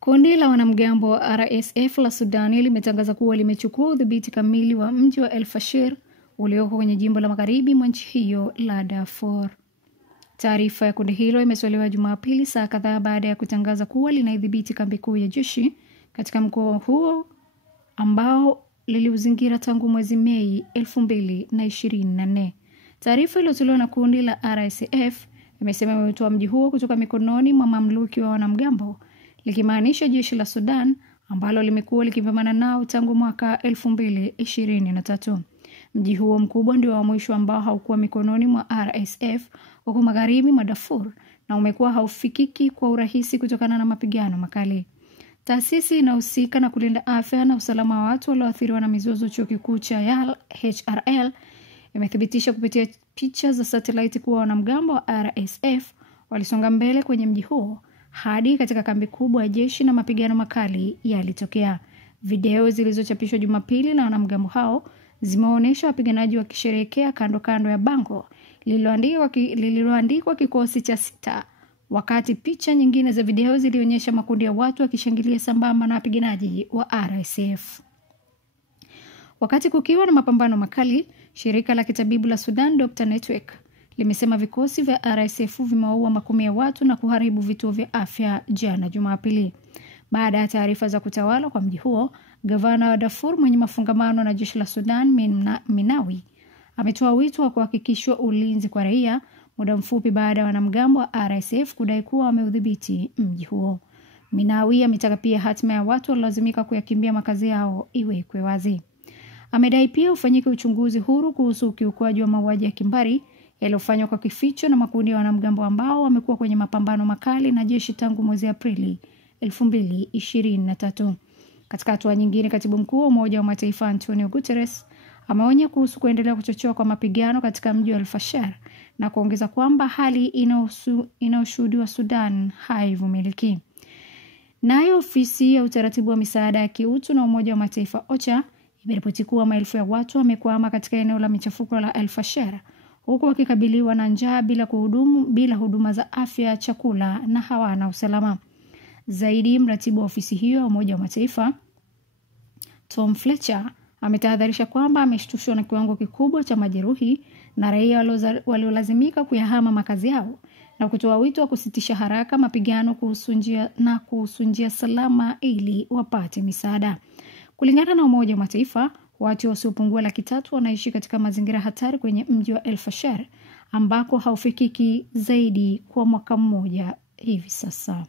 Kundi la wanamgambo wa RSF la Sudani limetangaza kuwa limechukua udhibiti kamili wa mji wa El Fasher ulioko kwenye jimbo la magharibi mwa nchi hiyo la Darfur. Taarifa ya kundi hilo imetolewa Jumapili saa kadhaa baada ya kutangaza kuwa linaidhibiti kambi kuu ya jeshi katika mkoa huo ambao liliuzingira tangu mwezi Mei 2024. Taarifa iliyotolewa na kundi la RSF imesema imetoa mji huo kutoka mikononi mwa mamluki wa wanamgambo, likimaanisha jeshi la Sudan ambalo limekuwa likipambana nao tangu mwaka 2023. Mji huo mkubwa ndio wa mwisho ambao haukuwa mikononi mwa RSF huko magharibi mwa Darfur na umekuwa haufikiki kwa urahisi kutokana na mapigano makali. Taasisi inahusika na kulinda afya na usalama wa watu walioathiriwa na mizozo chuo kikuu cha Yale HRL imethibitisha kupitia picha za satellite kuwa wanamgambo wa RSF walisonga mbele kwenye mji huo hadi katika kambi kubwa ya jeshi na mapigano makali yalitokea. Video zilizochapishwa Jumapili na wanamgambo hao zimeonyesha wapiganaji wakisherehekea kando ya bango lililoandikwa kikosi cha 6, wakati picha nyingine za video zilionyesha makundi ya watu wakishangilia sambamba na wapiganaji wa RSF. Wakati kukiwa na mapambano makali, shirika la kitabibu la Sudan Doctor Network limesema vikosi vya RSF vimewaua makumi ya watu na kuharibu vituo vya afya jana Jumapili. Baada ya taarifa za kutawala kwa mji huo, gavana wa Darfur mwenye mafungamano na jeshi la Sudan Minawi ametoa wito wa kuhakikishwa ulinzi kwa raia muda mfupi baada ya wanamgambo wa RSF kudai kuwa wameudhibiti mji huo. Minawi ametaka pia hatima ya watu walilazimika kuyakimbia makazi yao iwekwe wazi. Amedai pia ufanyike uchunguzi huru kuhusu ukiukwaji wa mauaji ya kimbari yaliyofanywa kwa kificho na makundi ya wanamgambo ambao wamekuwa kwenye mapambano makali na jeshi tangu mwezi Aprili 2023. Katika hatua nyingine, katibu mkuu wa Umoja wa Mataifa Antonio Guterres ameonya kuhusu kuendelea kuchochewa kwa mapigano katika mji wa El Fasher na kuongeza kwamba hali inayoshuhudiwa Sudan haivumiliki. Nayo ofisi ya utaratibu wa misaada ya kiutu na Umoja wa Mataifa OCHA imeripoti kuwa maelfu ya watu wamekwama katika eneo la michafuko la El Fasher huku wakikabiliwa na njaa bila huduma za afya, chakula na hawana usalama. Zaidi, mratibu wa ofisi hiyo ya Umoja wa Mataifa Tom Fletcher ametahadharisha kwamba ameshtushwa na kiwango kikubwa cha majeruhi na raia waliolazimika kuyahama makazi yao na kutoa wito wa kusitisha haraka mapigano kuhusu njia salama ili wapate misaada. Kulingana na Umoja wa Mataifa, watu wasiopungua 300,000 wanaishi katika mazingira hatari kwenye mji wa El Fasher ambako haufikiki zaidi kwa mwaka mmoja hivi sasa.